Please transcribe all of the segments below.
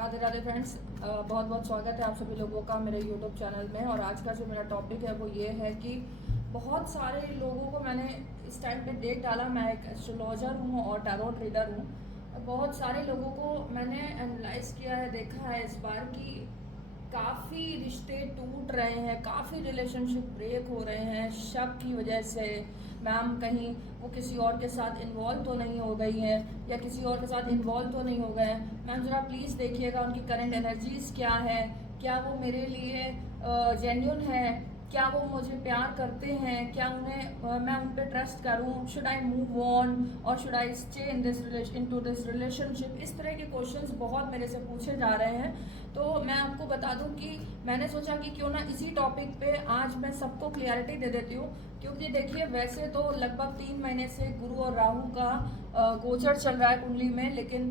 Radhe Radhe friends, बहुत बहुत स्वागत है आप सभी लोगों का मेरे यूट्यूब चैनल में। और आज का जो मेरा टॉपिक है वो ये है कि बहुत सारे लोगों को मैंने इस टाइम पे देख डाला। मैं एक एस्ट्रोलॉजर हूँ और टैरोट रीडर हूँ। बहुत सारे लोगों को मैंने एनालाइज किया है, देखा है इस बार कि काफ़ी रिश्ते टूट रहे हैं, काफ़ी रिलेशनशिप ब्रेक हो रहे हैं शक की वजह से। मैम कहीं वो किसी और के साथ इन्वॉल्व तो नहीं हो गई हैं या किसी और के साथ इन्वॉल्व तो नहीं हो गए हैं। मैम ज़रा प्लीज़ देखिएगा उनकी करंट एनर्जीज़ क्या है, क्या वो मेरे लिए जेन्यून है, क्या वो मुझे प्यार करते हैं, क्या मैं उन पर ट्रस्ट करूं, शुड आई मूव ऑन और should I stay into this relationship. इस तरह के क्वेश्चंस बहुत मेरे से पूछे जा रहे हैं। तो मैं आपको बता दूं कि मैंने सोचा कि क्यों ना इसी टॉपिक पे आज मैं सबको क्लियरिटी दे देती हूँ। क्योंकि देखिए, वैसे तो लगभग 3 महीने से गुरु और राहु का गोचर चल रहा है कुंडली में, लेकिन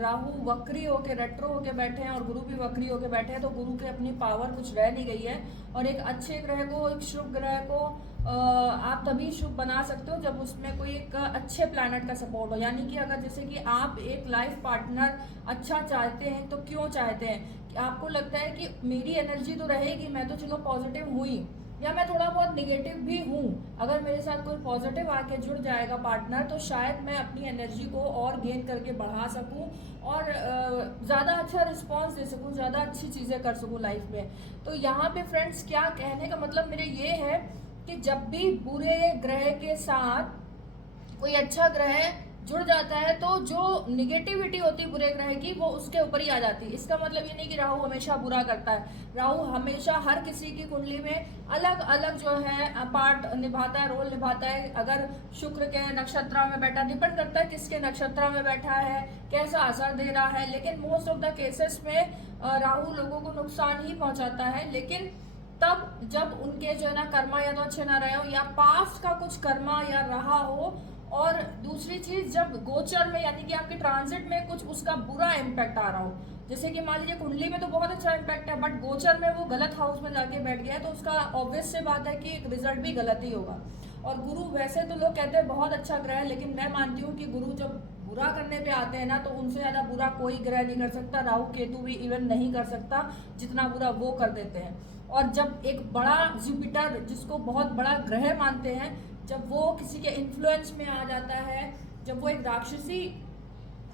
राहु वक्री होके रेट्रो होके बैठे हैं और गुरु भी वक्री होके बैठे हैं। तो गुरु के अपनी पावर कुछ रह नहीं गई है। और एक अच्छे ग्रह को, एक शुभ ग्रह को आप तभी शुभ बना सकते हो जब उसमें कोई एक अच्छे प्लैनेट का सपोर्ट हो। यानी कि अगर जैसे कि आप एक लाइफ पार्टनर अच्छा चाहते हैं, तो क्यों चाहते हैं कि आपको लगता है कि मेरी एनर्जी तो रहेगी, मैं तो चलो पॉजिटिव हुई, या मैं थोड़ा बहुत निगेटिव भी हूँ, अगर मेरे साथ कोई पॉजिटिव आके जुड़ जाएगा पार्टनर तो शायद मैं अपनी एनर्जी को और गेन करके बढ़ा सकूँ और ज़्यादा अच्छा रिस्पॉन्स दे सकूँ, ज़्यादा अच्छी चीज़ें कर सकूँ लाइफ में। तो यहाँ पे फ्रेंड्स, क्या कहने का मतलब मेरे ये है कि जब भी बुरे ग्रह के साथ कोई अच्छा ग्रह जुड़ जाता है तो जो निगेटिविटी होती है बुरे ग्रह की, वो उसके ऊपर ही आ जाती है। इसका मतलब ये नहीं कि राहु हमेशा बुरा करता है। राहु हमेशा हर किसी की कुंडली में अलग अलग जो है पार्ट निभाता है, रोल निभाता है। अगर शुक्र के नक्षत्र में बैठा, डिपेंड करता है किसके नक्षत्र में बैठा है, कैसा असर दे रहा है। लेकिन मोस्ट ऑफ द केसेस में राहु लोगों को नुकसान ही पहुंचाता है। लेकिन तब जब उनके जो है ना कर्मा या तो अच्छे ना रहे हो, या पास्ट का कुछ कर्मा या रहा हो, और दूसरी चीज जब गोचर में यानी कि आपके ट्रांजिट में कुछ उसका बुरा इम्पैक्ट आ रहा हो। जैसे कि मान लीजिए कुंडली में तो बहुत अच्छा इम्पैक्ट है, बट गोचर में वो गलत हाउस में जाके बैठ गया है, तो उसका ऑब्वियस से बात है कि रिजल्ट भी गलत ही होगा। और गुरु वैसे तो लोग कहते हैं बहुत अच्छा ग्रह है, लेकिन मैं मानती हूँ कि गुरु जब बुरा करने पे आते हैं ना, तो उनसे ज्यादा बुरा कोई ग्रह नहीं कर सकता। राहु केतु भी इवन नहीं कर सकता जितना बुरा वो कर देते हैं। और जब एक बड़ा जुपिटर, जिसको बहुत बड़ा ग्रह मानते हैं, जब वो किसी के इन्फ्लुएंस में आ जाता है, जब वो एक राक्षसी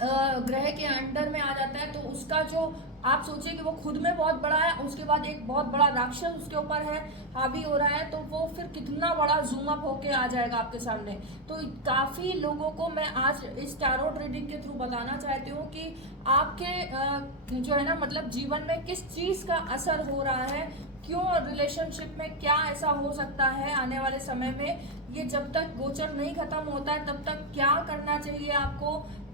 ग्रह के अंडर में आ जाता है, तो उसका जो आप सोचिए कि वो खुद में बहुत बड़ा है, उसके बाद एक बहुत बड़ा राक्षस उसके ऊपर है, हावी हो रहा है, तो वो फिर कितना बड़ा जूम अप होके आ जाएगा आपके सामने। तो काफ़ी लोगों को मैं आज इस टैरोट रीडिंग के थ्रू बताना चाहती हूँ कि आपके जो है ना, मतलब जीवन में किस चीज़ का असर हो रहा है, क्यों रिलेशनशिप में क्या ऐसा हो सकता है आने वाले समय में। ये जब तक गोचर नहीं खत्म होता है तब तक क्या करना चाहिए आपको,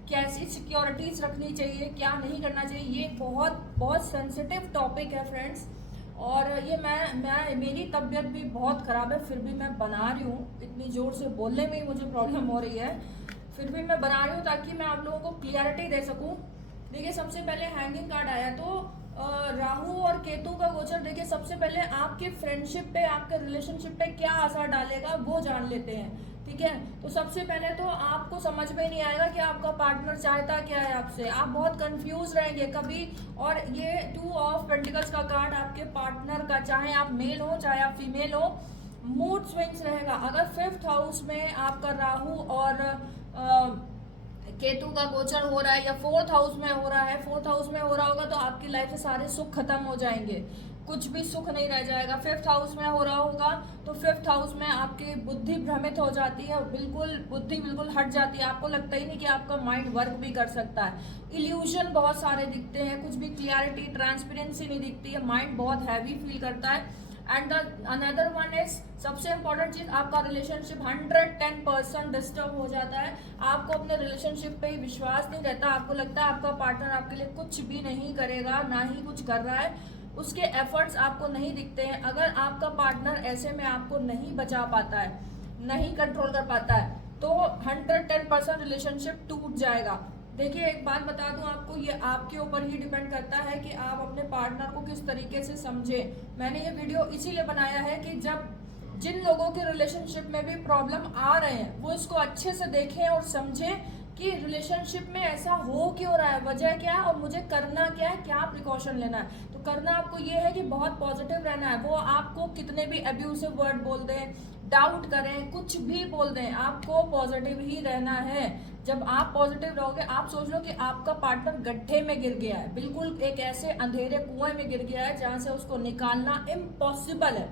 कैसी सिक्योरिटीज रखनी चाहिए, क्या नहीं करना चाहिए, ये बहुत बहुत सेंसिटिव टॉपिक है फ्रेंड्स। और ये मैं मेरी तबीयत भी बहुत ख़राब है, फिर भी मैं बना रही हूँ। इतनी ज़ोर से बोलने में ही मुझे प्रॉब्लम हो रही है, फिर भी मैं बना रही हूँ ताकि मैं आप लोगों को क्लियरिटी दे सकूँ। देखिए, सबसे पहले हैंगिंग कार्ड आया, तो राहु और केतु का गोचर देखिए, सबसे पहले आपके फ्रेंडशिप पे, आपके रिलेशनशिप पे क्या असर डालेगा वो जान लेते हैं। ठीक है, तो सबसे पहले तो आपको समझ में नहीं आएगा कि आपका पार्टनर चाहता क्या है आपसे। आप बहुत कंफ्यूज रहेंगे कभी। और ये 2 ऑफ पेंटिकल्स का कार्ड आपके पार्टनर का, चाहे आप मेल हो चाहे आप फीमेल हो, मूड स्विंग्स रहेगा। अगर 5th हाउस में आपका राहु और केतु का गोचर हो रहा है, या 4th हाउस में हो रहा है, 4th हाउस में हो रहा होगा, तो आपकी लाइफ से सारे सुख खत्म हो जाएंगे, कुछ भी सुख नहीं रह जाएगा। 5th हाउस में हो रहा होगा तो 5th हाउस में आपकी बुद्धि भ्रमित हो जाती है, बिल्कुल बुद्धि बिल्कुल हट जाती है, आपको लगता ही नहीं कि आपका माइंड वर्क भी कर सकता है। इल्यूजन बहुत सारे दिखते हैं, कुछ भी क्लियरिटी, ट्रांसपेरेंसी नहीं दिखती है, माइंड बहुत हैवी फील करता है। एंड अनदर वन इज, सबसे इंपॉर्टेंट चीज, आपका रिलेशनशिप 110% डिस्टर्ब हो जाता है। आपको अपने रिलेशनशिप पे ही विश्वास नहीं रहता, आपको लगता है आपका पार्टनर आपके लिए कुछ भी नहीं करेगा, ना ही कुछ कर रहा है, उसके एफर्ट्स आपको नहीं दिखते हैं। अगर आपका पार्टनर ऐसे में आपको नहीं बचा पाता है, नहीं कंट्रोल कर पाता है, तो 110% रिलेशनशिप टूट जाएगा। देखिए, एक बात बता दूं आपको, ये आपके ऊपर ही डिपेंड करता है कि आप अपने पार्टनर को किस तरीके से समझें। मैंने ये वीडियो इसीलिए बनाया है कि जब जिन लोगों के रिलेशनशिप में भी प्रॉब्लम आ रहे हैं, वो इसको अच्छे से देखें और समझें कि रिलेशनशिप में ऐसा हो क्यों रहा है, वजह क्या है और मुझे करना क्या है, क्या प्रिकॉशन लेना है। तो करना आपको ये है कि बहुत पॉजिटिव रहना है। वो आपको कितने भी अब्यूसिव वर्ड बोल दें, डाउट करें, कुछ भी बोल दें, आपको पॉजिटिव ही रहना है। जब आप पॉजिटिव रहोगे, आप सोच लो कि आपका पार्टनर गड्ढे में गिर गया है, बिल्कुल एक ऐसे अंधेरे कुएं में गिर गया है जहां से उसको निकालना इम्पॉसिबल है,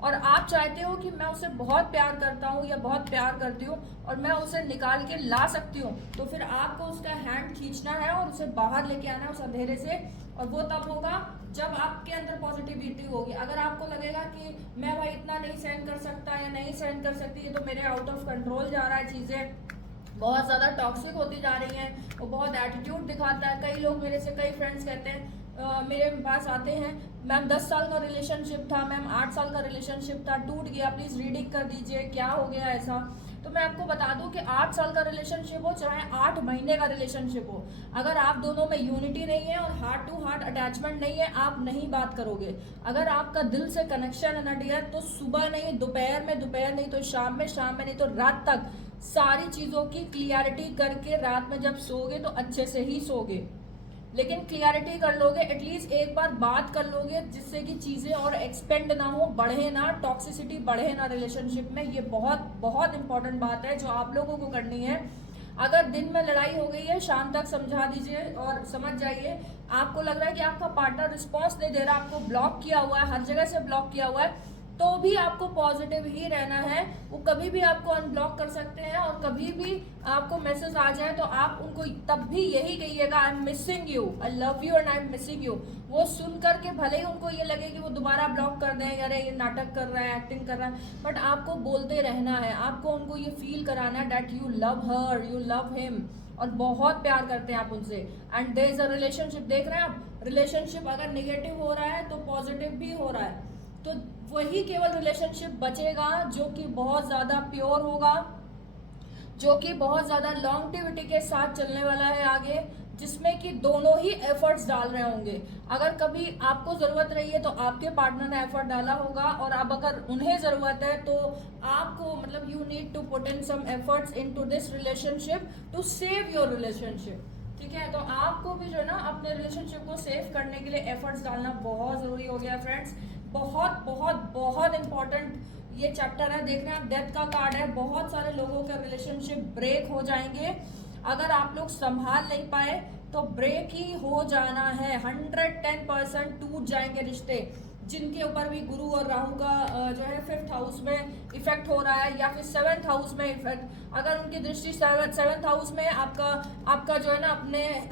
और आप चाहते हो कि मैं उसे बहुत प्यार करता हूँ या बहुत प्यार करती हूँ और मैं उसे निकाल के ला सकती हूँ, तो फिर आपको उसका हैंड खींचना है और उसे बाहर लेके आना है उस अंधेरे से। और वो तब होगा जब आपके अंदर पॉजिटिविटी होगी। अगर आपको लगेगा कि मैं भाई इतना नहीं सहन कर सकता या नहीं सहन कर सकती, ये तो मेरे आउट ऑफ कंट्रोल जा रहा है, चीज़ें बहुत ज़्यादा टॉक्सिक होती जा रही हैं, वो बहुत एटीट्यूड दिखाता है। कई लोग मेरे से, कई फ्रेंड्स कहते हैं, मेरे पास आते हैं, मैम 10 साल का रिलेशनशिप था, मैम 8 साल का रिलेशनशिप था, टूट गया, प्लीज़ रीडिंग कर दीजिए, क्या हो गया ऐसा। तो मैं आपको बता दूं कि 8 साल का रिलेशनशिप हो चाहे 8 महीने का रिलेशनशिप हो, अगर आप दोनों में यूनिटी नहीं है और हार्ट टू हार्ट अटैचमेंट नहीं है, आप नहीं बात करोगे। अगर आपका दिल से कनेक्शन है ना डियर, तो सुबह नहीं, दोपहर में, दोपहर नहीं तो शाम में, शाम में नहीं तो रात तक सारी चीज़ों की क्लियरिटी करके रात में जब सोओगे तो अच्छे से ही सोओगे। लेकिन क्लियरिटी कर लोगे, एटलीस्ट एक बार बात कर लोगे जिससे कि चीज़ें और एक्सपेंड ना हो, बढ़े ना, टॉक्सिसिटी बढ़े ना रिलेशनशिप में। ये बहुत बहुत इंपॉर्टेंट बात है जो आप लोगों को करनी है। अगर दिन में लड़ाई हो गई है, शाम तक समझा दीजिए और समझ जाइए। आपको लग रहा है कि आपका पार्टनर रिस्पॉन्स नहीं दे रहा, आपको ब्लॉक किया हुआ है, हर जगह से ब्लॉक किया हुआ है, तो भी आपको पॉजिटिव ही रहना है। वो कभी भी आपको अनब्लॉक कर सकते हैं और कभी भी आपको मैसेज आ जाए तो आप उनको तब भी यही कहिएगा, I am missing you, I love you and I am missing you. वो सुन करके भले ही उनको ये लगे कि वो दोबारा ब्लॉक कर दें, अरे ये नाटक कर रहा है, एक्टिंग कर रहा है, बट आपको बोलते रहना है, आपको उनको ये फील कराना है that you love her, you love him, और बहुत प्यार करते हैं आप उनसे। And there is a relationship, देख रहे हैं आप, रिलेशनशिप अगर निगेटिव हो रहा है तो पॉजिटिव भी हो रहा है, तो वही केवल रिलेशनशिप बचेगा जो कि बहुत ज़्यादा प्योर होगा, जो कि बहुत ज़्यादा लॉन्गटिविटी के साथ चलने वाला है आगे, जिसमें कि दोनों ही एफर्ट्स डाल रहे होंगे। अगर कभी आपको ज़रूरत रही है तो आपके पार्टनर ने एफर्ट डाला होगा, और अब अगर उन्हें ज़रूरत है तो आपको, मतलब you need to put in some efforts into this relationship to save your relationship. ठीक है, तो आपको भी जो है ना अपने रिलेशनशिप को सेव करने के लिए एफर्ट्स डालना बहुत ज़रूरी हो गया फ्रेंड्स। बहुत बहुत बहुत इंपॉर्टेंट ये चैप्टर है। देख रहे हैं आप, डेथ का कार्ड है, बहुत सारे लोगों के रिलेशनशिप ब्रेक हो जाएंगे। अगर आप लोग संभाल नहीं पाए तो ब्रेक ही हो जाना है, 110% टूट जाएंगे रिश्ते। जिनके ऊपर भी गुरु और राहु का जो है 5th हाउस में इफेक्ट हो रहा है, या फिर 7th हाउस में इफेक्ट, अगर उनकी दृष्टि 7th हाउस में, आपका जो है ना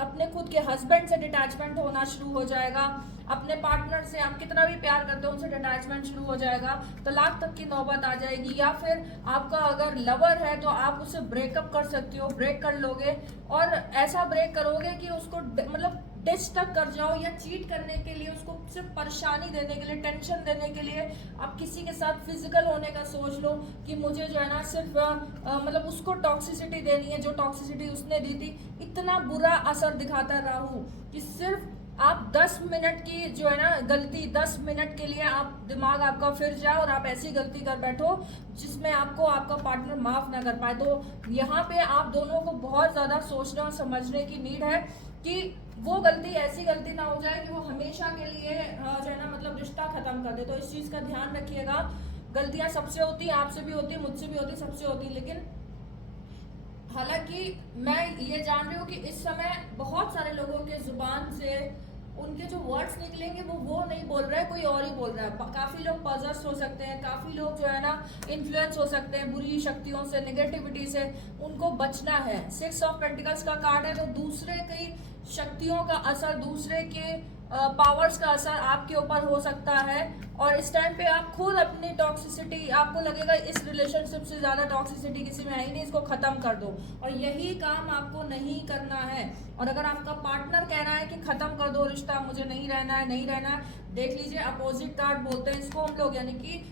अपने खुद के हस्बैंड से डिटैचमेंट होना शुरू हो जाएगा, अपने पार्टनर से आप कितना भी प्यार करते हो उनसे डिटैचमेंट शुरू हो जाएगा, तलाक तक की नौबत आ जाएगी। या फिर आपका अगर लवर है तो आप उससे ब्रेकअप कर सकते हो, ब्रेक कर लोगे, और ऐसा ब्रेक करोगे कि उसको मतलब डिच तक कर जाओ, या चीट करने के लिए, उसको सिर्फ परेशानी देने के लिए, टेंशन देने के लिए आप किसी के साथ फिजिकल होने का सोच लो कि मुझे जो है ना सिर्फ मतलब उसको टॉक्सिसिटी देनी है जो टॉक्सिसिटी उसने दी थी। इतना बुरा असर दिखाता है राहु कि सिर्फ आप 10 मिनट की जो है ना गलती, 10 मिनट के लिए आप दिमाग आपका फिर जाए और आप ऐसी गलती कर बैठो जिसमें आपको आपका पार्टनर माफ ना कर पाए। तो यहाँ पे आप दोनों को बहुत ज़्यादा सोचने और समझने की नीड है कि वो गलती ऐसी गलती ना हो जाए कि वो हमेशा के लिए जो है ना मतलब रिश्ता खत्म कर दे। तो इस चीज़ का ध्यान रखिएगा। गलतियाँ सबसे होती हैं, आपसे भी होती है, मुझसे भी होती, सबसे होती, लेकिन हालांकि मैं ये जान रही हूँ कि इस समय बहुत सारे लोगों के जुबान से उनके जो वर्ड्स निकलेंगे वो नहीं बोल रहा है, कोई और ही बोल रहा है। काफ़ी लोग पॉजेस्ड हो सकते हैं, काफ़ी लोग जो है ना इन्फ्लुएंस हो सकते हैं बुरी शक्तियों से, नेगेटिविटी से, उनको बचना है। 6 ऑफ पेंटिकल्स का कार्ड है, तो दूसरे की शक्तियों का असर, दूसरे के पावर्स का असर आपके ऊपर हो सकता है, और इस टाइम पे आप खुद अपनी टॉक्सिसिटी, आपको लगेगा इस रिलेशनशिप से ज़्यादा टॉक्सिसिटी किसी में है ही नहीं, इसको ख़त्म कर दो, और यही काम आपको नहीं करना है। और अगर आपका पार्टनर कह रहा है कि ख़त्म कर दो रिश्ता, मुझे नहीं रहना है, नहीं रहना है, देख लीजिए अपोजिट कार्ड बोलते हैं इसको हम लोग, यानी कि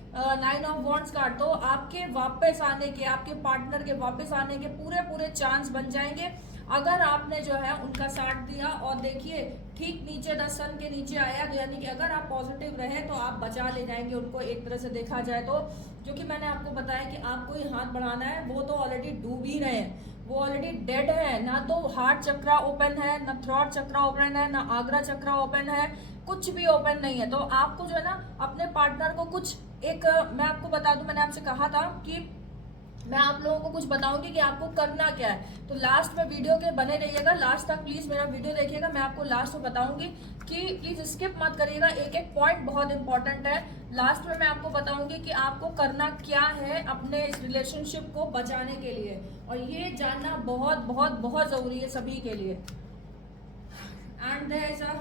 9 ऑफ वॉन्ड्स कार्ड। तो आपके वापस आने के, आपके पार्टनर के वापस आने के पूरे चांस बन जाएंगे अगर आपने जो है उनका साथ दिया। और देखिए ठीक नीचे 10 सन के नीचे आया, तो यानी कि अगर आप पॉजिटिव रहे तो आप बचा ले जाएंगे उनको, एक तरह से देखा जाए तो। जो कि मैंने आपको बताया कि आपको ही हाथ बढ़ाना है, वो तो ऑलरेडी डूब ही रहे हैं, वो ऑलरेडी डेड है। ना तो हार्ट चक्रा ओपन है, ना थ्रॉट चक्रा ओपन है, ना आग्रा चक्रा ओपन है, कुछ भी ओपन नहीं है। तो आपको जो है ना अपने पार्टनर को कुछ एक मैं आपको बता दूं, मैंने आपसे कहा था कि मैं आप लोगों को कुछ बताऊंगी कि आपको करना क्या है। तो लास्ट में वीडियो के बने रहिएगा, लास्ट तक प्लीज मेरा वीडियो देखिएगा। मैं आपको लास्ट में बताऊंगी कि प्लीज स्किप मत करिएगा, एक एक पॉइंट बहुत इंपॉर्टेंट है। लास्ट में मैं आपको बताऊंगी कि आपको करना क्या है अपने इस रिलेशनशिप को बचाने के लिए, और ये जानना बहुत बहुत बहुत जरूरी है सभी के लिए। And there is a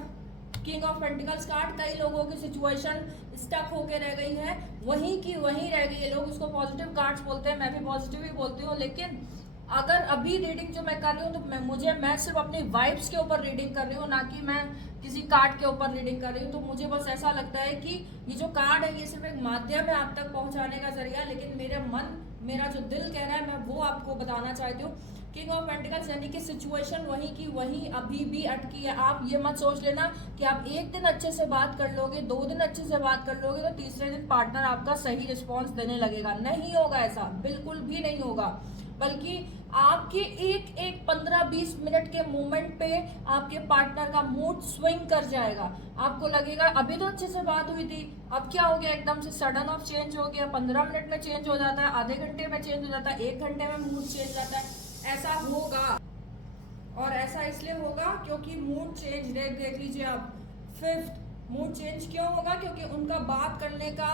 king of pentacles card. कई लोगों की सिचुएशन स्टक होके रह गई है, वहीं की वहीं रह गई है। लोग उसको पॉजिटिव कार्ड्स बोलते हैं, मैं भी पॉजिटिव ही बोलती हूँ, लेकिन अगर अभी रीडिंग जो मैं कर रही हूँ तो मैं सिर्फ अपनी वाइब्स के ऊपर रीडिंग कर रही हूँ, ना कि मैं किसी कार्ड के ऊपर रीडिंग कर रही हूँ। तो मुझे बस ऐसा लगता है कि ये जो कार्ड है ये सिर्फ एक माध्यम है आप तक पहुँचाने का जरिया, लेकिन मेरा जो दिल कह रहा है मैं वो आपको बताना चाहती हूँ। किंग ऑफ पेंटिकल्स यानी कि सिचुएशन वहीं की वहीं अभी भी अटकी है। आप ये मत सोच लेना कि आप एक दिन अच्छे से बात कर लोगे, 2 दिन अच्छे से बात कर लोगे तो तीसरे दिन पार्टनर आपका सही रिस्पॉन्स देने लगेगा। नहीं होगा ऐसा, बिल्कुल भी नहीं होगा। बल्कि आपके एक एक 15-20 मिनट के मोमेंट पे आपके पार्टनर का मूड स्विंग कर जाएगा। आपको लगेगा अभी तो अच्छे से बात हुई थी, अब क्या हो गया, एकदम से सडन ऑफ चेंज हो गया। 15 मिनट में चेंज हो जाता है, आधे घंटे में चेंज हो जाता है, 1 घंटे में मूड चेंज हो जाता है। ऐसा होगा, और ऐसा इसलिए होगा क्योंकि मूड चेंज देख लीजिए आप। 5th मूड चेंज क्यों होगा? क्योंकि उनका बात करने का,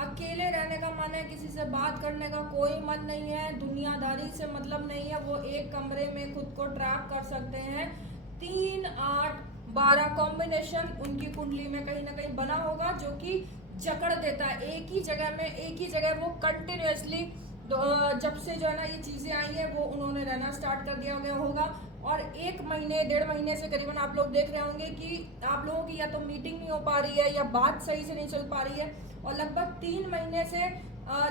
अकेले रहने का मन है, किसी से बात करने का कोई मन नहीं है, दुनियादारी से मतलब नहीं है। वो एक कमरे में खुद को ट्रैप कर सकते हैं। 3, 8, 12 कॉम्बिनेशन उनकी कुंडली में कहीं ना कहीं बना होगा जो कि जकड़ देता है। एक ही जगह वो कंटिन्यूसली जब से जो है ना ये चीज़ें आई हैं वो उन्होंने रहना स्टार्ट कर दिया गया होगा। और 1 महीने 1.5 महीने से करीबन आप लोग देख रहे होंगे कि आप लोगों की या तो मीटिंग नहीं हो पा रही है या बात सही से नहीं चल पा रही है। और लगभग 3 महीने से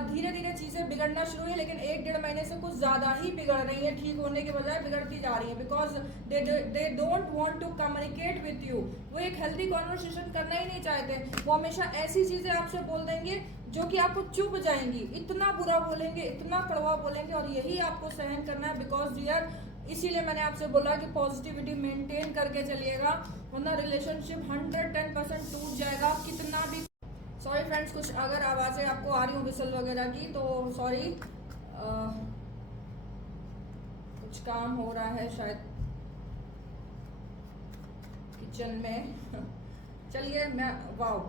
धीरे धीरे चीज़ें बिगड़ना शुरू हुई, लेकिन 1-1.5 महीने से कुछ ज़्यादा ही बिगड़ रही है, ठीक होने के बजाय बिगड़ती जा रही है। Because they don't want to communicate with you. वो एक हेल्दी कॉन्वर्सेशन करना ही नहीं चाहते। वो हमेशा ऐसी चीज़ें आपसे बोल देंगे जो कि आपको चुभ जाएंगी, इतना बुरा बोलेंगे, इतना कड़वा बोलेंगे, और यही आपको सहन करना है। बिकॉज डियर, इसीलिए मैंने आपसे बोला कि पॉजिटिविटी मेंटेन करके चलिएगा, वरना रिलेशनशिप 110% टूट जाएगा कितना भी। सॉरी फ्रेंड्स, कुछ अगर आवाज़ें आपको आ रही हो विसल वगैरह की तो सॉरी, कुछ काम हो रहा है शायद किचन में। चलिए मैं वाओ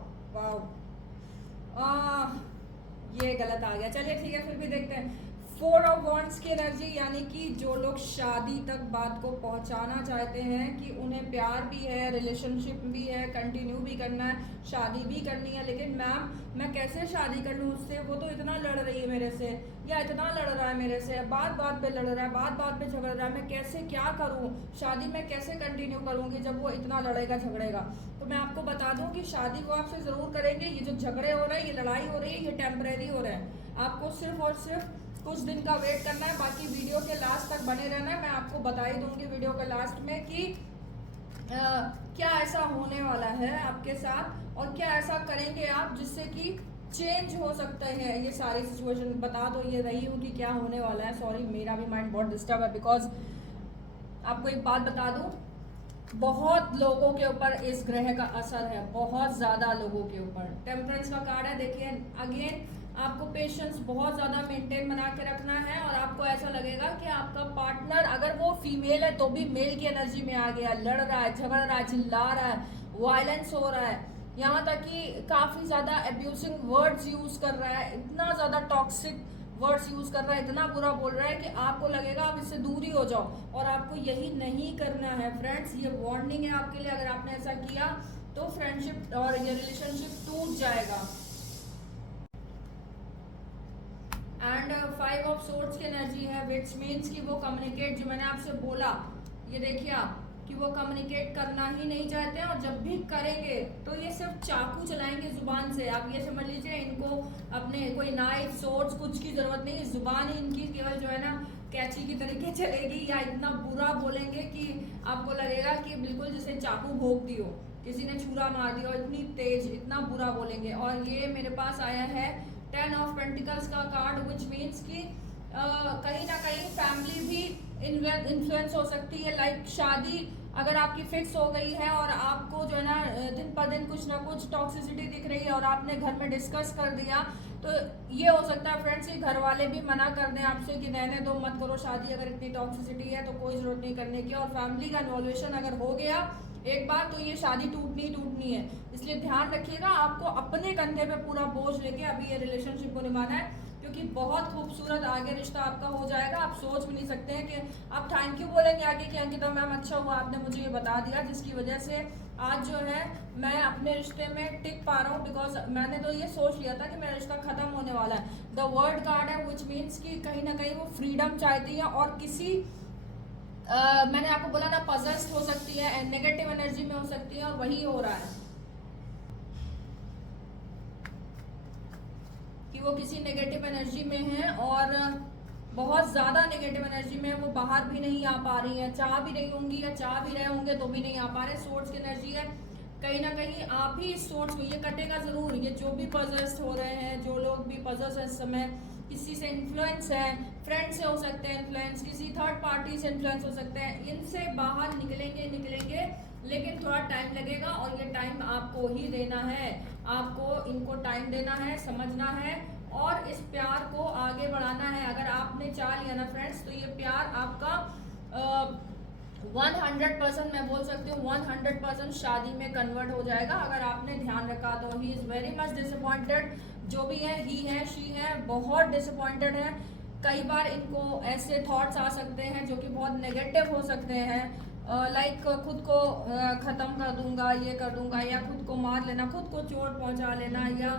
ये गलत आ गया, चलिए ठीक है, फिर भी देखते हैं। 4 ऑफ वॉन्ड्स की एनर्जी, यानी कि जो लोग शादी तक बात को पहुंचाना चाहते हैं कि उन्हें प्यार भी है, रिलेशनशिप भी है, कंटिन्यू भी करना है, शादी भी करनी है, लेकिन मैम मैं कैसे शादी कर लूँ उससे, वो तो इतना लड़ रही है मेरे से, या इतना लड़ रहा है मेरे से, बात बात पे लड़ रहा है, बात बात पे झगड़ रहा है, मैं कैसे क्या करूँ, शादी में कैसे कंटिन्यू करूँगी जब वो इतना लड़ेगा झगड़ेगा। तो मैं आपको बता दूं कि शादी वो आपसे ज़रूर करेंगे। ये जो झगड़े हो रहे हैं, ये लड़ाई हो रही है, ये टेम्परेरी हो रहा है। आपको सिर्फ और सिर्फ कुछ दिन का वेट करना है, बाकी वीडियो के लास्ट तक बने रहना है। मैं आपको बता ही दूंगी वीडियो के लास्ट में कि क्या ऐसा होने वाला है आपके साथ, और क्या ऐसा करेंगे आप जिससे कि चेंज हो सकता है ये सारी सिचुएशन। बता दो ये रही हूँ कि क्या होने वाला है। सॉरी, मेरा भी माइंड बहुत डिस्टर्ब है। बिकॉज आपको एक बात बता दूँ, बहुत लोगों के ऊपर इस ग्रह का असर है, बहुत ज़्यादा लोगों के ऊपर। टेम्परेंस का कार्ड है, देखिए अगेन आपको पेशेंस बहुत ज़्यादा मेंटेन बना के रखना है। और आपको ऐसा लगेगा कि आपका पार्टनर अगर वो फीमेल है तो भी मेल की एनर्जी में आ गया, लड़ रहा है, झगड़ रहा है, चिल्ला रहा है, वायलेंस हो रहा है, यहाँ तक कि काफ़ी ज़्यादा अब्यूजिंग वर्ड्स यूज़ कर रहा है, इतना ज़्यादा टॉक्सिक वर्ड्स यूज़ कर रहा है, इतना बुरा बोल रहा है कि आपको लगेगा आप इससे दूर ही हो जाओ। और आपको यही नहीं करना है फ्रेंड्स, ये वार्निंग है आपके लिए। अगर आपने ऐसा किया तो फ्रेंडशिप और ये रिलेशनशिप टूट जाएगा। एंड 5 ऑफ सोर्ड्स की एनर्जी है, विच मीन्स कि वो कम्युनिकेट, जो मैंने आपसे बोला, ये देखिए आप कि वो कम्युनिकेट करना ही नहीं चाहते हैं, और जब भी करेंगे तो ये सिर्फ चाकू चलाएंगे जुबान से। आप ये समझ लीजिए इनको अपने कोई नाइफ सोर्ड्स कुछ की जरूरत नहीं, जुबान ही इनकी केवल जो है ना कैची की तरीके चलेगी, या इतना बुरा बोलेंगे कि आपको लगेगा कि बिल्कुल जैसे चाकू भोंक दी हो, किसी ने छुरा मार दिया, इतनी तेज, इतना बुरा बोलेंगे। और ये मेरे पास आया है 10 ऑफ पेंटिकल्स का कार्ड, विच मीन्स कि कहीं ना कहीं फैमिली भी इन्फ्लुएंस हो सकती है। लाइक शादी अगर आपकी फिक्स हो गई है और आपको जो है ना दिन पर दिन कुछ ना कुछ टॉक्सिसिटी दिख रही है और आपने घर में डिस्कस कर दिया, तो ये हो सकता है फ्रेंड्स कि घर वाले भी मना कर दें आपसे कि रहने दो, मत करो शादी, अगर इतनी टॉक्सिसिटी है तो कोई ज़रूरत नहीं करने की। और फैमिली का इन्वॉल्वेशन अगर हो गया एक बार, तो ये शादी टूटनी है। इसलिए ध्यान रखिएगा, आपको अपने कंधे पे पूरा बोझ लेके अभी ये रिलेशनशिप को निभाना है, क्योंकि बहुत खूबसूरत आगे रिश्ता आपका हो जाएगा। आप सोच भी नहीं सकते हैं कि आप थैंक यू बोलेंगे आगे कि अंकिता मैम अच्छा हुआ आपने मुझे ये बता दिया, जिसकी वजह से आज जो है मैं अपने रिश्ते में टिक पा रहा हूँ। बिकॉज मैंने तो ये सोच लिया था कि मेरा रिश्ता खत्म होने वाला है। द वर्ड कार्ड है विच मीन्स कि कहीं ना कहीं वो फ्रीडम चाहती है और किसी मैंने आपको बोला ना, पजेस्ड हो सकती है, नेगेटिव एनर्जी में हो सकती है, और वही हो रहा है कि वो किसी नेगेटिव एनर्जी में है और बहुत ज़्यादा नेगेटिव एनर्जी में है। वो बाहर भी नहीं आ पा रही है, चाह भी रही होंगी या चाह भी रहे होंगे तो भी नहीं आ पा रहे। सोर्स की एनर्जी है, कहीं ना कहीं आप भी इस सोर्स को, ये कटेगा ज़रूर। ये जो भी पजेस्ड हो रहे हैं, जो लोग भी पजेस्ड है इस समय, किसी से इन्फ्लुएंस है, फ्रेंड से हो सकते हैं इन्फ्लुएंस, किसी थर्ड पार्टी से इन्फ्लुएंस हो सकते हैं, इनसे बाहर निकलेंगे, लेकिन थोड़ा टाइम लगेगा और ये टाइम आपको ही देना है। आपको इनको टाइम देना है, समझना है और इस प्यार को आगे बढ़ाना है। अगर आपने चाह लिया ना फ्रेंड्स, तो ये प्यार आपका 100%, मैं बोल सकती हूँ 100% शादी में कन्वर्ट हो जाएगा, अगर आपने ध्यान रखा तो। He is very much disappointed, जो भी है, ही है, शी है, बहुत डिसअपॉइंटेड है। कई बार इनको ऐसे थॉट्स आ सकते हैं जो कि बहुत नेगेटिव हो सकते हैं, लाइक खुद को ख़त्म कर दूंगा, ये कर दूंगा, या खुद को मार लेना, खुद को चोट पहुंचा लेना, या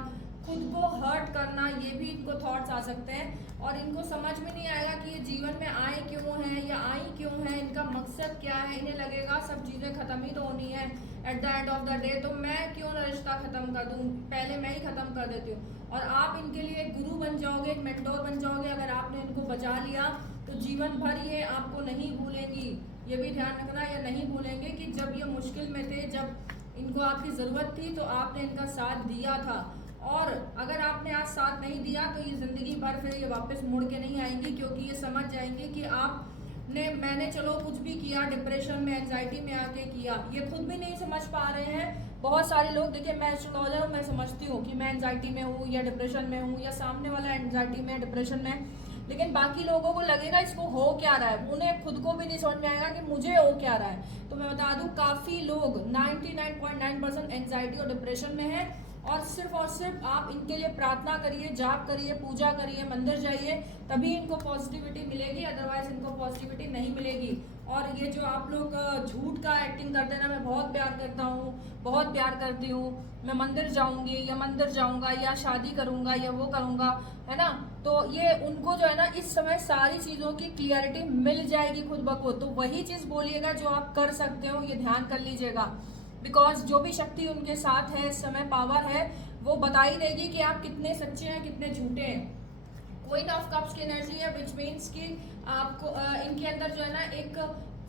खुद को हर्ट करना, ये भी इनको थॉट्स आ सकते हैं। और इनको समझ में नहीं आएगा कि ये जीवन में आए क्यों हैं या आई क्यों हैं, इनका मकसद क्या है। इन्हें लगेगा सब चीज़ें ख़त्म ही तो होनी है at the end of the day, तो मैं क्यों ना रिश्ता ख़त्म कर दूँ, पहले मैं ही ख़त्म कर देती हूँ। और आप इनके लिए एक गुरु बन जाओगे, एक मेंटोर बन जाओगे। अगर आपने इनको बचा लिया तो जीवन भर ये आपको नहीं भूलेंगी। ये भी ध्यान रखना, या नहीं भूलेंगे कि जब ये मुश्किल में थे, जब इनको आपकी ज़रूरत थी, तो आपने इनका साथ दिया था। और अगर आपने आज साथ नहीं दिया तो ये ज़िंदगी भर फिर ये वापस मुड़ के नहीं आएंगी, क्योंकि ये समझ जाएंगे कि मैंने चलो कुछ भी किया, डिप्रेशन में, एंजाइटी में आके किया। ये खुद भी नहीं समझ पा रहे हैं। बहुत सारे लोग, देखिए मैं एस्ट्रोलॉजर हूँ, मैं समझती हूँ कि मैं एंजाइटी में हूँ या डिप्रेशन में हूँ, या सामने वाला एंजाइटी में, डिप्रेशन में, लेकिन बाकी लोगों को लगेगा इसको हो क्या रहा है। उन्हें खुद को भी नहीं समझ में आएगा कि मुझे हो क्या रहा है। तो मैं बता दूं, काफ़ी लोग 99.9% एंजाइटी और डिप्रेशन में है। और सिर्फ आप इनके लिए प्रार्थना करिए, जाप करिए, पूजा करिए, मंदिर जाइए, तभी इनको पॉजिटिविटी मिलेगी, अदरवाइज इनको पॉजिटिविटी नहीं मिलेगी। और ये जो आप लोग झूठ का एक्टिंग करते हैं ना, मैं बहुत प्यार करता हूँ, बहुत प्यार करती हूँ, मैं मंदिर जाऊँगी या मंदिर जाऊँगा या शादी करूँगा या वो करूँगा, है ना, तो ये उनको जो है ना इस समय सारी चीज़ों की क्लियरिटी मिल जाएगी खुद ब खुद। तो वही चीज़ बोलिएगा जो आप कर सकते हो, ये ध्यान कर लीजिएगा। बिकॉज जो भी शक्ति उनके साथ है इस समय, पावर है, वो बता ही देगी कि आप कितने सच्चे हैं, कितने झूठे हैं। क्वीन ऑफ कप्स की एनर्जी है, विच मीन्स कि आपको इनके अंदर जो है ना एक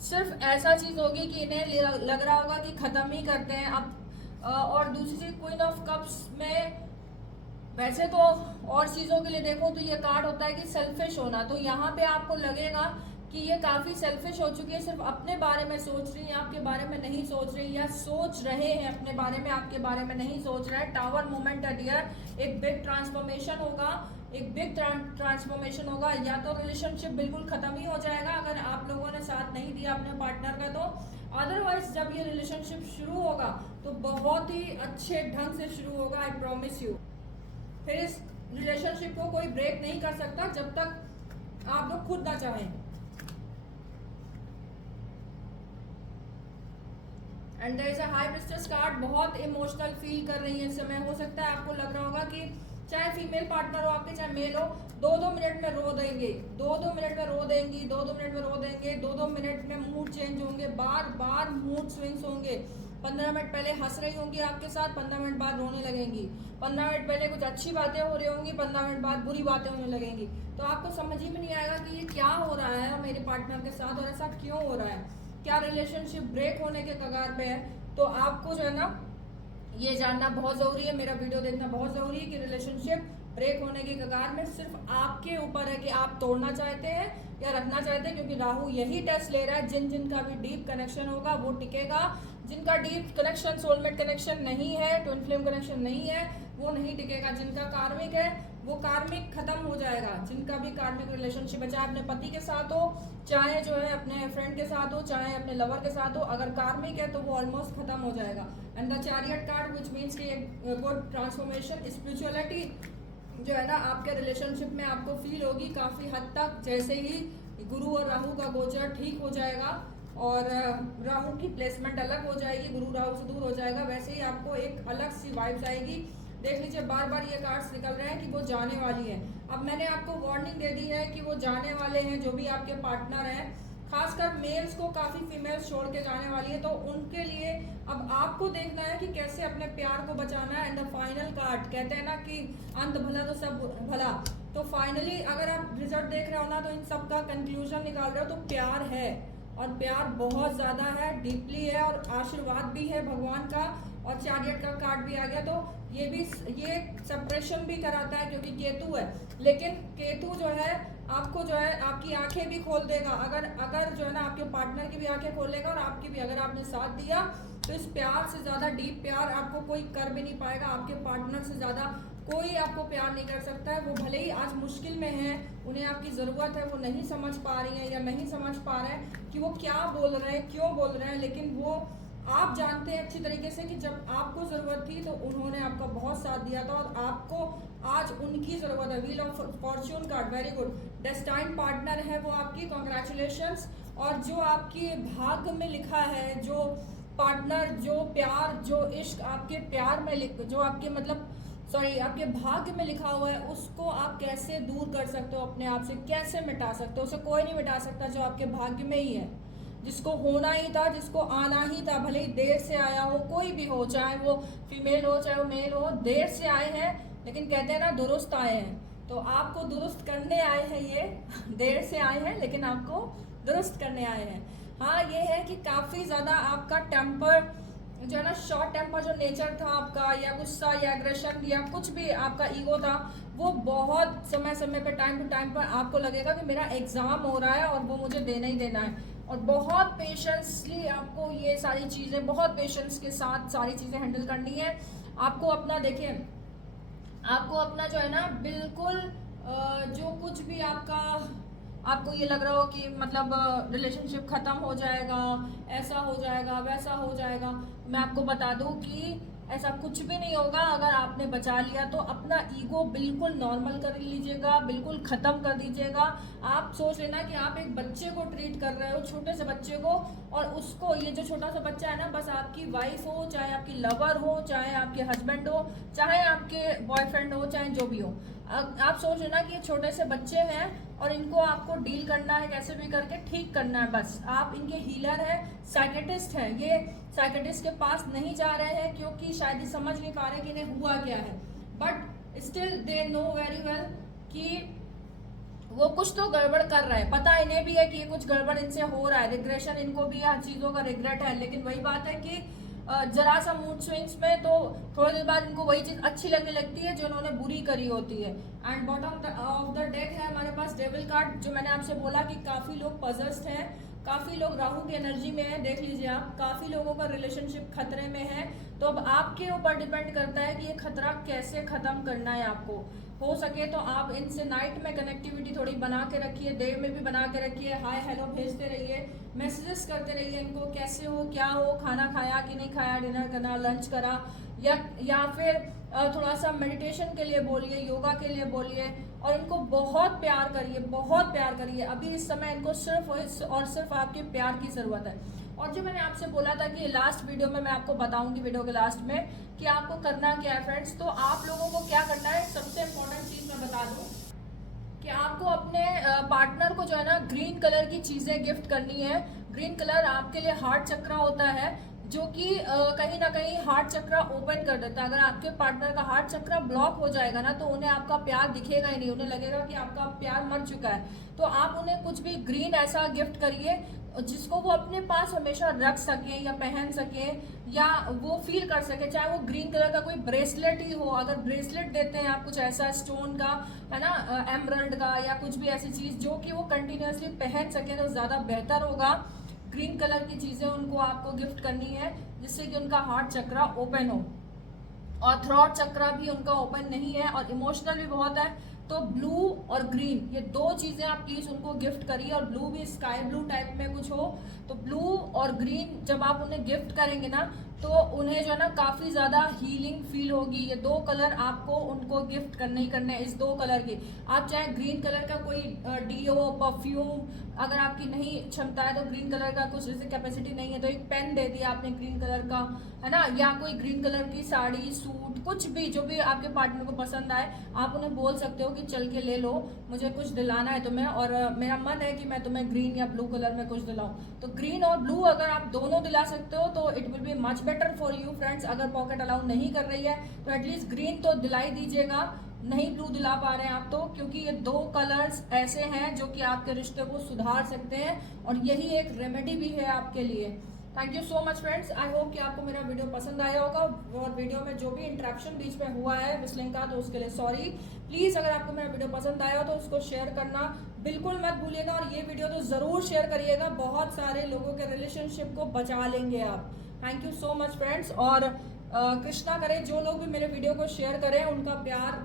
सिर्फ ऐसा चीज़ होगी कि इन्हें लग रहा होगा कि ख़त्म ही करते हैं अब। और दूसरी क्वीन ऑफ कप्स में, वैसे तो और चीज़ों के लिए देखो तो ये कार्ड होता है कि सेल्फिश होना, तो यहाँ पे आपको लगेगा कि ये काफ़ी सेल्फिश हो चुकी है, सिर्फ अपने बारे में सोच रही है, आपके बारे में नहीं सोच रही, या सोच रहे हैं अपने बारे में, आपके बारे में नहीं सोच रहा है। टावर मोमेंट है डियर, एक बिग ट्रांसफॉर्मेशन होगा, एक बिग ट्रांसफॉर्मेशन होगा। या तो रिलेशनशिप बिल्कुल ख़त्म ही हो जाएगा अगर आप लोगों ने साथ नहीं दिया अपने पार्टनर का, तो अदरवाइज जब ये रिलेशनशिप शुरू होगा तो बहुत ही अच्छे ढंग से शुरू होगा, आई प्रॉमिस यू। फिर इस रिलेशनशिप को कोई ब्रेक नहीं कर सकता जब तक आप लोग खुद ना चाहें। And there is a high priestess card, बहुत इमोशनल फील कर रही है इस समय। हो सकता है आपको लग रहा होगा कि चाहे फीमेल पार्टनर हो आपके, चाहे मेल हो, 2-2 मिनट में रो देंगे, 2-2 मिनट में रो देंगी, 2-2 मिनट में रो देंगे, 2-2 मिनट में मूड चेंज होंगे, बार बार मूड स्विंग्स होंगे। 15 मिनट पहले हंस रही होंगी आपके साथ, 15 मिनट बाद रोने लगेंगी। 15 मिनट पहले कुछ अच्छी बातें हो रही होंगी, 15 मिनट बाद बुरी बातें होने लगेंगी। तो आपको समझ ही में नहीं आएगा कि ये क्या हो रहा है मेरे पार्टनर के साथ और ऐसा क्यों हो रहा है, क्या रिलेशनशिप ब्रेक होने के कगार पे है। तो आपको जो है ना ये जानना बहुत ज़रूरी है, मेरा वीडियो देखना बहुत ज़रूरी है कि रिलेशनशिप ब्रेक होने की कगार में। सिर्फ आपके ऊपर है कि आप तोड़ना चाहते हैं या रखना चाहते हैं, क्योंकि राहु यही टेस्ट ले रहा है। जिन जिनका भी डीप कनेक्शन होगा वो टिकेगा, जिनका डीप कनेक्शन सोलमेट कनेक्शन नहीं है, ट्विन फ्लेम कनेक्शन नहीं है, वो नहीं टिकेगा। जिनका कार्मिक है वो कार्मिक खत्म हो जाएगा। जिनका भी कार्मिक रिलेशनशिप है, चाहे अपने पति के साथ हो, चाहे जो है अपने फ्रेंड के साथ हो, चाहे अपने लवर के साथ हो, अगर कार्मिक है तो वो ऑलमोस्ट खत्म हो जाएगा। And the chariot card which means कि गुड ट्रांसफॉर्मेशन, स्पिरिचुअलिटी जो है ना आपके रिलेशनशिप में आपको फील होगी काफ़ी हद तक। जैसे ही गुरु और राहु का गोचर ठीक हो जाएगा और राहु की प्लेसमेंट अलग हो जाएगी, गुरु राहु से दूर हो जाएगा, वैसे ही आपको एक अलग सी वाइब्स आएगी। देख लीजिए बार बार ये कार्ड्स निकल रहे हैं कि वो जाने वाली है। अब मैंने आपको वार्निंग दे दी है कि वो जाने वाले हैं, जो भी आपके पार्टनर हैं, खासकर मेल्स को काफ़ी फीमेल्स छोड़ के जाने वाली है। तो उनके लिए अब आपको देखना है कि कैसे अपने प्यार को बचाना है। एंड द फाइनल कार्ड कहते हैं ना कि अंत भला तो सब भला। तो फाइनली अगर आप रिजल्ट देख रहे हो ना, तो इन सब का कंक्लूजन निकाल रहे हो तो प्यार है, और प्यार बहुत ज़्यादा है, डीपली है, और आशीर्वाद भी है भगवान का, और चैरियट का कार्ड भी आ गया। तो ये सेपरेशन भी कराता है क्योंकि केतु है। लेकिन केतु जो है आपको जो है आपकी आंखें भी खोल देगा, अगर जो है ना आपके पार्टनर की भी आंखें खोल देगा और आपकी भी, अगर आपने साथ दिया तो इस प्यार से ज़्यादा डीप प्यार आपको कोई कर भी नहीं पाएगा। आपके पार्टनर से ज़्यादा कोई आपको प्यार नहीं कर सकता है। वो भले ही आज मुश्किल में है, उन्हें आपकी ज़रूरत है, वो नहीं समझ पा रही हैं या नहीं समझ पा रहे हैं कि वो क्या बोल रहे हैं, क्यों बोल रहे हैं, लेकिन वो आप जानते हैं अच्छी तरीके से कि जब आपको ज़रूरत थी तो उन्होंने आपका बहुत साथ दिया था, और आपको आज उनकी ज़रूरत है। Wheel of Fortune card, very good. Destined partner है वो आपकी, कॉन्ग्रेचुलेशंस। और जो आपके भाग्य में लिखा है, जो पार्टनर, जो प्यार, जो इश्क आपके प्यार में जो आपके मतलब आपके भाग्य में लिखा हुआ है, उसको आप कैसे दूर कर सकते हो अपने आप से, कैसे मिटा सकते हो? उसे कोई नहीं मिटा सकता जो आपके भाग्य में ही है, जिसको होना ही था, जिसको आना ही था। भले ही देर से आया हो, कोई भी हो, चाहे वो फीमेल हो चाहे वो मेल हो, देर से आए हैं लेकिन कहते हैं ना दुरुस्त आए हैं। तो आपको दुरुस्त करने आए हैं, ये देर से आए हैं लेकिन आपको दुरुस्त करने आए हैं। हाँ, ये है कि काफ़ी ज़्यादा आपका टेम्पर जो है ना, शॉर्ट टेम्पर जो नेचर था आपका, या गुस्सा या एग्रेशन या कुछ भी आपका ईगो था, वो बहुत समय समय पे, टाइम टू टाइम पर आपको लगेगा कि मेरा एग्ज़ाम हो रहा है और वो मुझे देना ही देना है। और बहुत पेशेंसली आपको ये सारी चीज़ें, बहुत पेशेंस के साथ सारी चीज़ें हैंडल करनी है। आपको अपना देखिए, आपको अपना जो है ना बिल्कुल जो कुछ भी आपको ये लग रहा हो कि मतलब रिलेशनशिप ख़त्म हो जाएगा, ऐसा हो जाएगा, वैसा हो जाएगा, मैं आपको बता दूं कि ऐसा कुछ भी नहीं होगा। अगर आपने बचा लिया तो अपना ईगो बिल्कुल नॉर्मल कर लीजिएगा, बिल्कुल ख़त्म कर दीजिएगा। आप सोच लेना कि आप एक बच्चे को ट्रीट कर रहे हो, छोटे से बच्चे को, और उसको, ये जो छोटा सा बच्चा है ना, बस आपकी वाइफ हो, चाहे आपकी लवर हो, चाहे आपके हस्बैंड हो, चाहे आपके बॉयफ्रेंड हो, चाहे जो भी हो, आप सोच लेना कि ये छोटे से बच्चे हैं और इनको आपको डील करना है, कैसे भी करके ठीक करना है। बस आप इनके हीलर हैं, साइकेटिस्ट हैं। ये साइकेटिस्ट के पास नहीं जा रहे हैं क्योंकि शायद ये समझ नहीं पा रहे कि इन्हें हुआ क्या है, but still they know very well कि वो कुछ तो गड़बड़ कर रहा है। पता इन्हें भी है कि ये कुछ गड़बड़ इनसे हो रहा है, रिग्रेशन इनको भी हर चीज़ों का रिग्रेट है। लेकिन वही बात है कि जरा सा मूड स्विंग्स में तो थोड़ी देर बाद इनको वही चीज़ अच्छी लगने लगती है जो उन्होंने बुरी करी होती है। And bottom of the deck है हमारे पास डेविल कार्ड, जो मैंने आपसे बोला कि काफ़ी लोग पजस्ड हैं, काफ़ी लोग राहु की एनर्जी में है। देख लीजिए आप, काफ़ी लोगों का रिलेशनशिप खतरे में है। तो अब आपके ऊपर डिपेंड करता है कि ये खतरा कैसे ख़त्म करना है आपको। हो सके तो आप इनसे नाइट में कनेक्टिविटी थोड़ी बना के रखिए, डे में भी बना के रखिए, हाय हेलो भेजते रहिए, मैसेजेस करते रहिए इनको, कैसे हो, क्या हो, खाना खाया कि नहीं खाया, डिनर करना, लंच करा, या फिर थोड़ा सा मेडिटेशन के लिए बोलिए, योगा के लिए बोलिए, और इनको बहुत प्यार करिए, बहुत प्यार करिए। अभी इस समय इनको सिर्फ और सिर्फ आपके प्यार की ज़रूरत है। और जो मैंने आपसे बोला था कि लास्ट वीडियो में मैं आपको बताऊंगी, वीडियो के लास्ट में, कि आपको करना क्या है फ्रेंड्स। तो आप लोगों को क्या करना है, सबसे इम्पोर्टेंट चीज़ मैं बता दूं कि आपको अपने पार्टनर को जो है ना ग्रीन कलर की चीज़ें गिफ्ट करनी है। ग्रीन कलर आपके लिए हार्ट चक्र होता है, जो कि कहीं ना कहीं हार्ट चक्र ओपन कर देता है। अगर आपके पार्टनर का हार्ट चक्र ब्लॉक हो जाएगा ना, तो उन्हें आपका प्यार दिखेगा ही नहीं, उन्हें लगेगा कि आपका प्यार मर चुका है। तो आप उन्हें कुछ भी ग्रीन ऐसा गिफ्ट करिए, जिसको वो अपने पास हमेशा रख सके या पहन सके या वो फील कर सके, चाहे वो ग्रीन कलर का कोई ब्रेसलेट ही हो। अगर ब्रेसलेट देते हैं आप कुछ ऐसा स्टोन का, है ना, एमरल्ड का या कुछ भी ऐसी चीज़ जो कि वो कंटिन्यूसली पहन सके तो ज़्यादा बेहतर होगा। ग्रीन कलर की चीज़ें उनको आपको गिफ्ट करनी है जिससे कि उनका हार्ट चक्रा ओपन हो, और थ्रॉट चक्रा भी उनका ओपन नहीं है और इमोशनल भी बहुत है। तो ब्लू और ग्रीन ये दो चीज़ें आप प्लीज़ उनको गिफ्ट करिए, और ब्लू भी स्काई ब्लू टाइप में कुछ हो। तो ब्लू और ग्रीन जब आप उन्हें गिफ्ट करेंगे ना तो उन्हें जो है ना काफ़ी ज़्यादा हीलिंग फील होगी। ये दो कलर आपको उनको गिफ्ट करने ही करने हैं, इस दो कलर की। आप चाहे ग्रीन कलर का कोई डीओ परफ्यूम, अगर आपकी नहीं क्षमता है तो ग्रीन कलर का कुछ जैसे कैपेसिटी नहीं है तो एक पेन दे दिया आपने ग्रीन कलर का, है ना, या कोई ग्रीन कलर की साड़ी, सूट, कुछ भी जो भी आपके पार्टनर को पसंद आए आप उन्हें बोल सकते हो कि चल के ले लो, मुझे कुछ दिलाना है तुम्हें और मेरा मन है कि मैं तुम्हें ग्रीन या ब्लू कलर में कुछ दिलाऊं। तो ग्रीन और ब्लू अगर आप दोनों दिला सकते हो तो it will be much better for you friends. अगर पॉकेट अलाउ नहीं कर रही है तो एटलीस्ट ग्रीन तो दिला ही दीजिएगा, नहीं ब्लू दिला पा रहे हैं आप तो, क्योंकि ये दो कलर्स ऐसे हैं जो कि आपके रिश्ते को सुधार सकते हैं और यही एक रेमेडी भी है आपके लिए। Thank you so much friends, I hope कि आपको मेरा वीडियो पसंद आया होगा, और वीडियो में जो भी इंटरेक्शन बीच में हुआ है विस्लिंग का तो उसके लिए सॉरी। प्लीज़ अगर आपको मेरा वीडियो पसंद आया हो तो उसको शेयर करना बिल्कुल मत भूलिएगा, और ये वीडियो तो ज़रूर शेयर करिएगा, बहुत सारे लोगों के रिलेशनशिप को बचा लेंगे आप। Thank you so much friends, और कृष्णा करें जो लोग भी मेरे वीडियो को शेयर करें उनका प्यार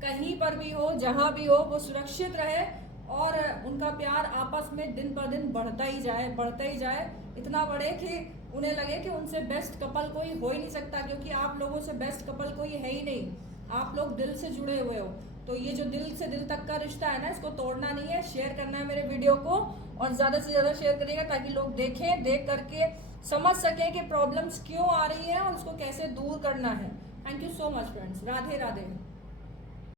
कहीं पर भी हो, जहाँ भी हो, वो सुरक्षित रहे और उनका प्यार आपस में दिन पर दिन बढ़ता ही जाए, बढ़ता ही जाए, इतना बढ़े कि उन्हें लगे कि उनसे बेस्ट कपल कोई हो ही नहीं सकता, क्योंकि आप लोगों से बेस्ट कपल कोई है ही नहीं। आप लोग दिल से जुड़े हुए हो, तो ये जो दिल से दिल तक का रिश्ता है ना, इसको तोड़ना नहीं है। शेयर करना है मेरे वीडियो को, और ज़्यादा से ज़्यादा शेयर करिएगा ताकि लोग देखें, देख करके समझ सकें कि प्रॉब्लम्स क्यों आ रही हैं और उसको कैसे दूर करना है। Thank you so much friends, Radhe Radhe.